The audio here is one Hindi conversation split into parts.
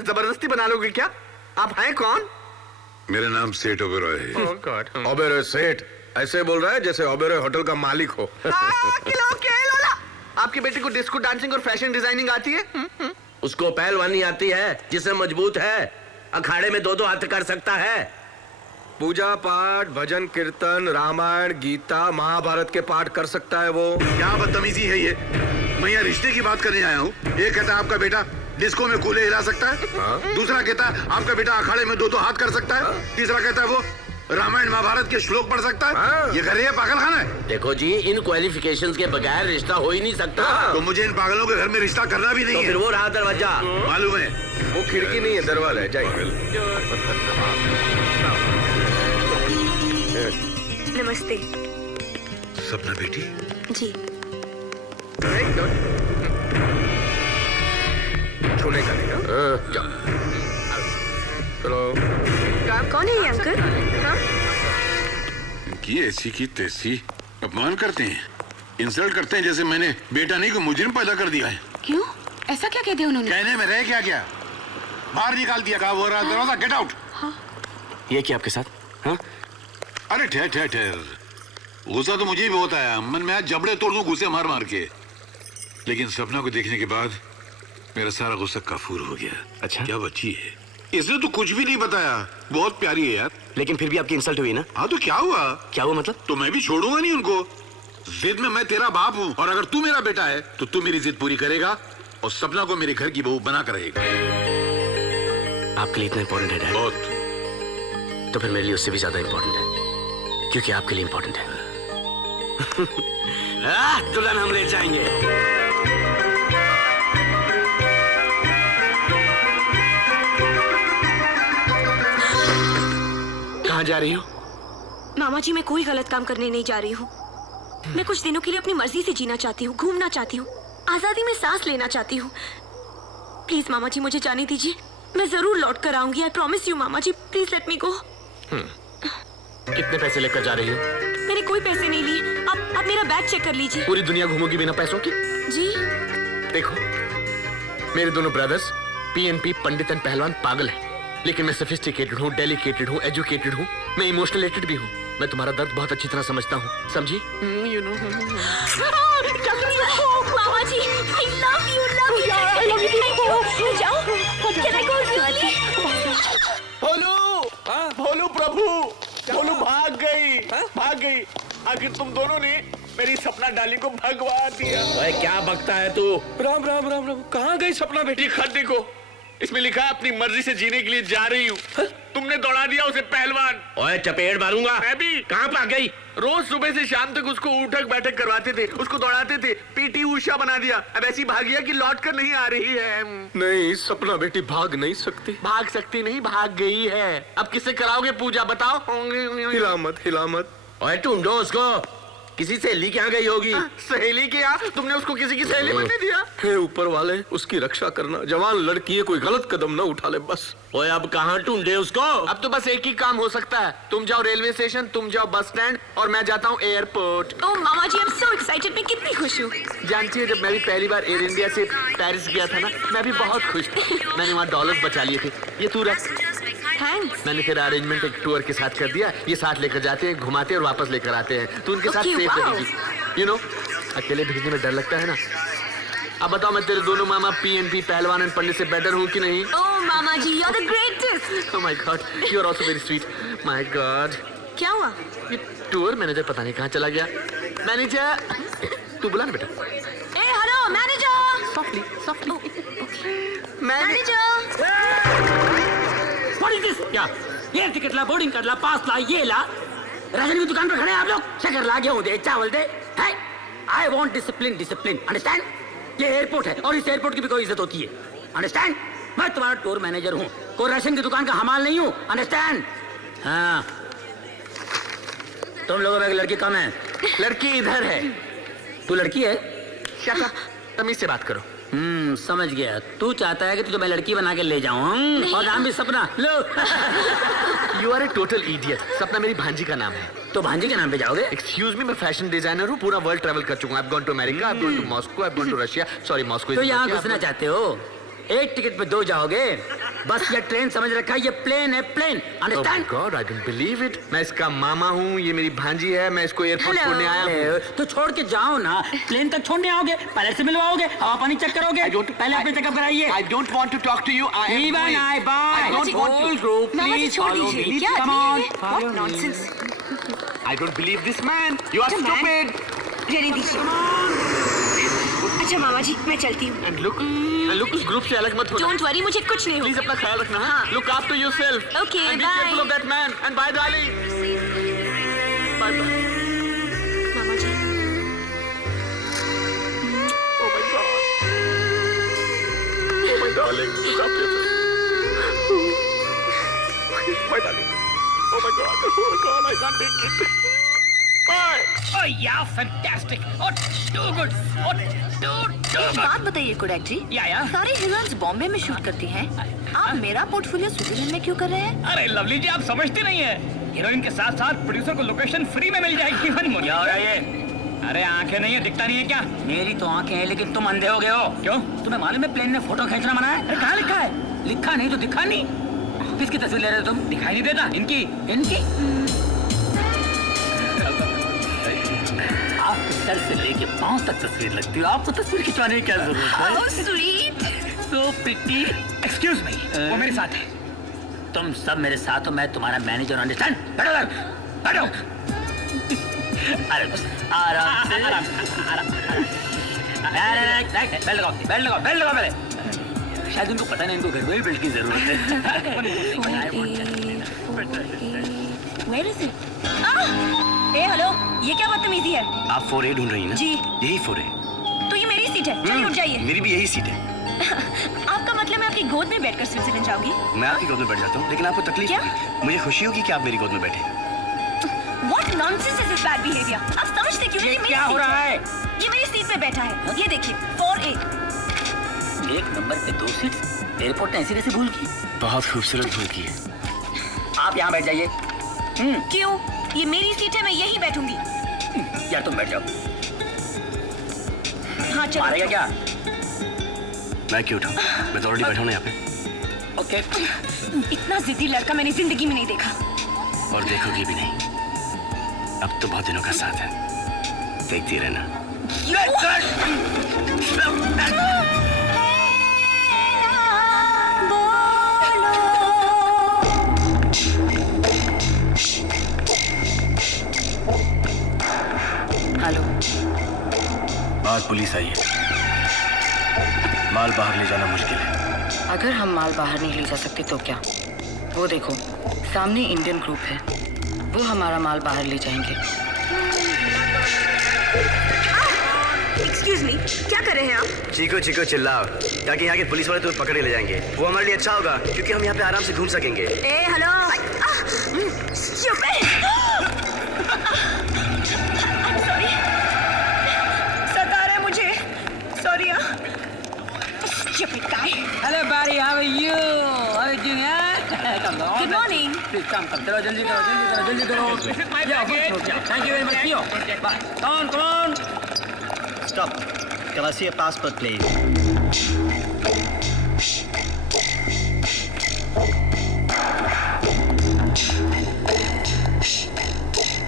जबरदस्ती बना लोगे क्या? आप हैं कौन? मेरा नाम सेठ ओबेरॉय है। ओह गॉड। ओबेरॉय सेठ ऐसे बोल रहा है जैसे ओबेरॉय होटल का मालिक हो। आपके बेटे को डिस्को डांसिंग और फैशन डिजाइनिंग आती है? उसको पहलवानी आती है, जिससे मजबूत है, अखाड़े में 2-2 हाथ कर सकता है। पूजा पाठ, भजन कीर्तन, रामायण, गीता, महाभारत के पाठ कर सकता है वो। क्या बदतमीजी है ये? मैं यहाँ रिश्ते की बात करने आया हूँ। एक कहता है आपका बेटा डिस्को में कूले हिला सकता है, दूसरा कहता है आपका बेटा अखाड़े में 2-2 हाथ कर सकता है, तीसरा कहता है वो रामायण महाभारत के श्लोक पढ़ सकता है। ये घर है पागल खाना है? देखो जी, इन क्वालिफिकेशंस के बगैर रिश्ता हो ही नहीं सकता। तो मुझे इन पागलों के घर में रिश्ता करना भी नहीं तो है। फिर वो रहा दरवाजा। मालूम है वो खिड़की नहीं है, दरवाजा है। जाइए। नमस्ते। सपना बेटी जी। छूने का नहीं। जाओ चलो। कौन है ये अंकल? हाँ? इनकी ऐसी की तैसी अपमान करते हैं, इंसल्ट करते हैं जैसे मैंने बेटा नहीं को मुजरिम पैदा कर दिया है। क्यों? ऐसा क्या कह दिया उन्होंने? कहने में रह क्या बाहर निकाल दिया। कहा वो रहा दरवाजा, गेट आउट। ये क्या आपके साथ? हाँ? अरे ठहर गुस्सा तो मुझे भी बहुत आया। मन में आज जबड़े तोड़ दूं गुस्से मार मार के, लेकिन सपना को देखने के बाद मेरा सारा गुस्सा काफूर हो गया। अच्छा? क्या बच्ची है, इसने तो कुछ भी नहीं बताया। बहुत प्यारी है यार। लेकिन फिर भी आपकी इंसल्ट हुई ना? हाँ तो क्या हुआ? क्या हुआ मतलब? तो मैं भी छोड़ूंगा नहीं उनको। जिद में मैं तेरा बाप हूँ, और अगर तू मेरा बेटा है तो तू मेरी जिद पूरी करेगा और सपना को मेरे घर की बहू बना कर रहेगा। आपके लिए इतना इंपॉर्टेंट है डैड? बहुत। तो फिर मेरे लिए उससे भी ज्यादा इंपॉर्टेंट है, क्योंकि आपके लिए इंपॉर्टेंट है। दुल्हन हम ले जाएंगे। कहाँ जा रही हो? मामा जी, मैं कोई गलत काम करने नहीं जा रही हूँ। मैं कुछ दिनों के लिए अपनी मर्जी से जीना चाहती हूँ, घूमना चाहती हूँ, आजादी में सांस लेना चाहती हूँ। प्लीज मामा जी, मुझे जाने दीजिए। मैं जरूर लौट कर आऊंगी। आई प्रॉमिस यू मामा जी, प्लीज लेट मी गो। कितने पैसे लेकर जा रही हो? मैंने कोई पैसे नहीं लिए। आप मेरा बैग चेक कर लीजिए। पूरी दुनिया घूमोगी बिना पैसों की? जी। देखो, मेरे दोनों ब्रदर्स पीएनपी पंडित एंड पहलवान पागल हैं, लेकिन मैं सोफिस्टिकेटेड हूँ, डेलिकेटेड हूँ, एजुकेटेड हूँ, मैं इमोशनलेटेड भी हूँ। मैं तुम्हारा दर्द बहुत अच्छी तरह समझता हूँ, समझी? You know. मामा जी, I love you, love you, thank you। जाओ, can I go really? भोलू प्रभु, भोलू भाग गई। आखिर तुम दोनों ने मेरी सपना डाली को भगवा दिया। ओए क्या बकता है तू? राम राम राम राम। कहाँ गई सपना बेटी? खत देखो, इसमें लिखा है अपनी मर्जी से जीने के लिए जा रही हूँ। तुमने दौड़ा दिया उसे पहलवान। ओए चपेट मारूंगा। मैं भी। कहाँ भाग गई? रोज सुबह से शाम तक उसको उठक बैठक करवाते थे, उसको दौड़ाते थे, पीटी उषा बना दिया। अब ऐसी भागिया कि लौट कर नहीं आ रही है। नहीं, सपना बेटी भाग नहीं सकती। भाग सकती नहीं, भाग गई है। अब किससे कराओगे पूजा, बताओ? हिलामत। ओए ढूंढो उसको, किसी सहेली के यहाँ गई होगी। सहेली के यहाँ? तुमने उसको किसी की सहेली बनने दिया? हे ऊपर वाले, उसकी रक्षा करना। जवान लड़की है, कोई गलत कदम न उठा ले बस। ओए अब कहाँ ढूंढे उसको? अब तो बस एक ही काम हो सकता है। तुम जाओ रेलवे स्टेशन, तुम जाओ बस स्टैंड, और मैं जाता हूँ एयरपोर्ट। ओह मामा जी, I'm so excited। मैं कितनी खुश हूँ। जानती है, जब मैं भी पहली बार एयर इंडिया से पेरिस गया था ना, मैं भी बहुत खुश थी। मैंने वहाँ डॉलर्स बचा लिए थे। ये तू रख। थैंक्स। मैंने तेरा अरेंजमेंट एक टूर के साथ कर दिया। ये साथ लेकर जाते हैं, घुमाते हैं और वापस लेकर आते हैं। तू उनके साथ Okay, सेफ wow. रहेगी। यू नो, अकेले भेजने में डर लगता है ना। अब बताओ, मैं तेरे दोनों मामा पीएनपी पहलवान एंड पंडित से बेटर हूँ कि नहीं? ओह मामा जी, you're the greatest। Oh my God, you are also very sweet. My God. क्या हुआ? ये टूर मैनेजर पता नहीं कहाँ चला गया। मैनेजर, तू बुला ना बेटा। ए hello manager. Softly, softly. Manager. What is this? क्या? ये टिकट ला, बोर्डिंग कार्ड ला, पास ला, ये ला। राशन की दुकान पर खड़े हैं आप लोग। शक्कर ला, गेहूं दे, चावल दे। है? I want discipline, discipline. Understand? ये एयरपोर्ट है और इस एयरपोर्ट की भी कोई इज्जत होती है। Understand? मैं तुम्हारा टूर मैनेजर हूँ, कोई राशन की दुकान का हमाल नहीं हूँ। Understand? हाँ। तुम लोगों में एक लड़की कम है। लड़की इधर है। तू लड़की है? Shut up. तमीज से बात करो। समझ गया। तू चाहता है कि तुझे मैं लड़की बना के ले जाऊं, और नाम भी सपना। लो। You are a total idiot. सपना मेरी भांजी का नाम है। तो भांजी के नाम पे जाओगे? Excuse me, मैं फैशन डिजाइनर हूँ, पूरा वर्ल्ड ट्रैवल कर चुका हूँ। I've gone to America, I've gone to Moscow, I've gone to Russia. Sorry, Moscow is तो यहाँ Russia. घुसना चाहते हो? एक टिकट पे 2 जाओगे? बस ये ट्रेन समझ रखा है, ये प्लेन है, plane. Oh my understand? God, I don't believe it. मैं इसका मामा हूँ, ये मेरी भांजी है, मैं इसको एयरपोर्ट Hello. छोड़ने आया हूँ। तो छोड़ के जाओ ना, प्लेन तक छोड़ने आओगे, पायलट से मिलवाओगे, हवा पानी चेक करोगे, पहले अपने चेकअप कराइए। I don't want to talk to you. I am Even going. I buy. I don't want to. Whole group, mama ji please छोड़ follow दीजिए, me. क्या Come आदमी on, है? follow What me. nonsense. I don't believe this man. You are The man? stupid. रहने दीजिए। अच्छा मामा जी, मैं चलती हूँ। And look उस ग्रुप से अलग मत होना। डोंट वरी, मुझे कुछ नहीं Please होगा। अपना ख्याल रखना। हाँ? Look after yourself. Okay, And be bye. careful of that man. And bye, darling. Bye, bye. Mama ji, Oh my God. Oh my darling. Look after yourself. My darling. Oh my God. Oh God, I can't take it. Bye. Oh yeah, fantastic. Oh, too good. Oh, too एक बात बताइए कोडैक जी, या। सारी हीरोइंस बॉम्बे में शूट करती हैं, आप मेरा पोर्टफोलियो स्विट्जरलैंड में क्यों कर रहे हैं? अरे लवली जी, आप समझती नहीं है, हीरोइन के साथ साथ प्रोड्यूसर को लोकेशन फ्री में मिल जाएगी। क्या हो रहा है ये? अरे आंखें नहीं है, दिखता नहीं है क्या? मेरी तो आंखें हैं, लेकिन तुम अंधे हो गए हो। क्यों? तुम्हें मालूम है प्लेन में फोटो खींचना मना है? अरे कहाँ लिखा है? लिखा नहीं तो दिखा नहीं। किसकी तस्वीर ले रहे हो तुम? दिखाई नहीं देता? इनकी? आपके सर से लेके पांव तक तस्वीर लगती है, आपको तस्वीर खिंचवाने की क्या जरूरत है? How sweet. So pretty. Excuse me, वो मेरे साथ है। तुम सब मेरे साथ हो, मैं तुम्हारा मैनेजर। अंडरस्टैंड? बैठो इधर, बैठो। अरे बस आराम से, आराम। बेल्ट लगाओ पहले। शायद उनको पता नहीं, इनको घर में बेल्ट की जरूरत है। Where is it? हेलो, ये क्या बदतमीजी है? आप 4A ढूंढ रही हैं ना? जी। यही 4A। तो ये मेरी सीट है, चलिए उठ जाइए। मेरी भी यही सीट है। आपका मतलब मैं आपकी गोद में बैठकर स्विट्जरलैंड जाऊंगी? मैं आपकी गोद में बैठ जाता हूँ, लेकिन आपको तकलीफ क्या? होगी। मुझे खुशी होगी कि आप मेरी गोद में बैठे। What nonsense is this bad behavior? आप समझते क्यों नहीं? ये मेरी क्या हो सीट रहा है? ये मेरी सीट पे बैठा है, ये देखिए 4A। एक नंबर पे 2 सीट, एयरपोर्ट ने ऐसी कैसे भूल की? बहुत खूबसूरत भूल की है। आप यहाँ बैठ जाइए। क्यों? ये मेरी सीट है, मैं यहीं बैठूंगी। यार तुम बैठ जाओ। हाँ चलो। मारेगा क्या? मैं क्यों उठाऊं? मैं तो ऑलरेडी बैठा हूं ना यहाँ पे। ओके। इतना जिद्दी लड़का मैंने जिंदगी में नहीं देखा। और देखोगी भी नहीं। अब तो बहुत दिनों का साथ है, देखती रहना। हेलो, बाहर पुलिस आई है, माल बाहर ले जाना मुश्किल है। अगर हम माल बाहर नहीं ले जा सकते तो क्या? वो देखो, सामने इंडियन ग्रुप है, वो हमारा माल बाहर ले जाएंगे। एक्सक्यूज मी, क्या कर रहे हैं आप? चीको चीको चिल्लाओ, ताकि यहाँ के पुलिस वाले तुम्हें पकड़ के ले जाएंगे। वो हमारे लिए अच्छा होगा, क्योंकि हम यहाँ पे आराम से घूम सकेंगे। ए हेलो। सॉरी, सता रहे मुझे। Sorry. Stupid guy. Hello buddy, how are you? How are you doing? Come on. Good morning. Please come. चलो जल्दी करो। This is my package. Thank you very much. See you. Bye. Come on. Stop. Can I see a passport, please?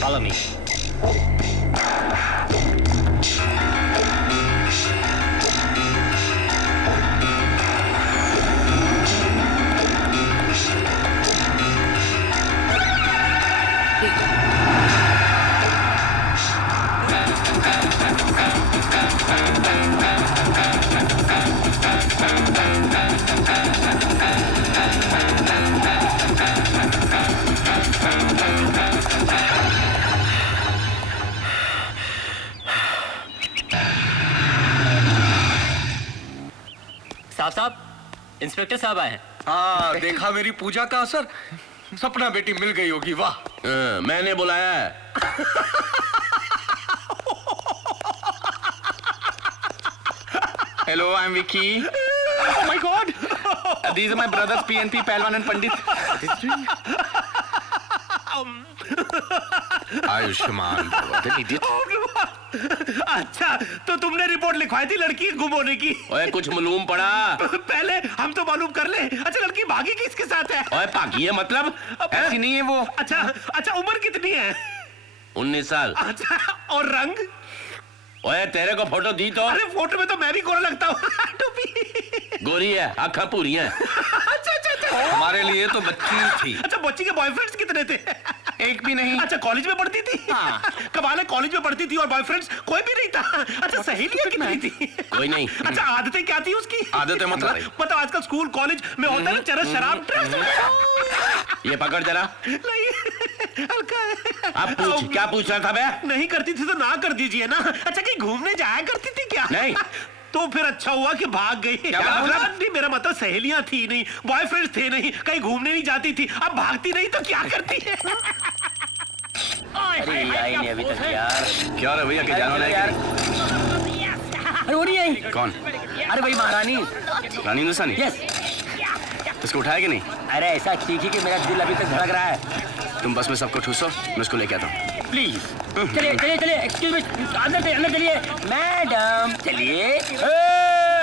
Follow me. साहब, इंस्पेक्टर साहब आए हैं। हाँ, देखा मेरी पूजा का असर? सपना बेटी मिल गई होगी। वाह, मैंने बुलाया है। Hello, I'm Vicky. Oh my God! These are my brothers PNP, Pehलवान and Pandit. Ayushman भव, idiot. अच्छा, तो तुमने रिपोर्ट लिखवाई थी लड़की गुम होने की? ओए कुछ मालूम पड़ा? पहले हम तो मालूम कर ले। अच्छा, लड़की भागी किसके साथ है? ओए भागी है मतलब? ऐसी नहीं है वो। अच्छा, उम्र कितनी है? 19 साल। अच्छा, और रंग? ओए तेरे को फोटो दी तो? अरे फोटो में तो मैं भी गोरा लगता हूँ। टोपी। गोरी है, आँखें पूरी हैं। अच्छा। हमारे लिए तो बच्ची थी। अच्छा, बच्ची के बॉयफ्रेंड्स कितने थे? एक भी नहीं। अच्छा, कॉलेज में पढ़ती थी? कमाल है, कॉलेज में पढ़ती थी और बॉयफ्रेंड्स कोई भी नहीं था। अच्छा, सहेलियां कितनी थी? कोई नहीं। अच्छा, आदतें क्या थी उसकी? आदतें मतलब आजकल स्कूल कॉलेज में होता है ना, चरस शराब ड्रग्स। ये पकड़ जरा। नहीं, हल्का है। आप पूछ, क्या पूछ रहा था बे? नहीं करती थी तो ना कर दीजिए ना। अच्छा, कहीं घूमने जाया करती थी क्या? नहीं। तो फिर अच्छा हुआ कि भाग गई। क्या मतलब? नहीं, मेरा मतलब सहेलियां थी नहीं, बॉयफ्रेंड्स थे नहीं, कहीं घूमने नहीं जाती थी। अब भागती नहीं तो क्या करती है? अरे आई नहीं अभी तक यार। क्या रे भैया, के जाना है यार। अरे वो नहीं आई। कौन? अरे भाई महारानी। रानी हिंदुस्तानी? यस। इसको उठाया कि नहीं? अरे ऐसा चीखी कि मेरा दिल अभी तक धड़क रहा है। तुम बस में सबको ठूसो, मैं उसको लेके आता हूँ। प्लीज चलिए, एक्सक्यूज मी, अंदर चलिए मैडम, चलिए।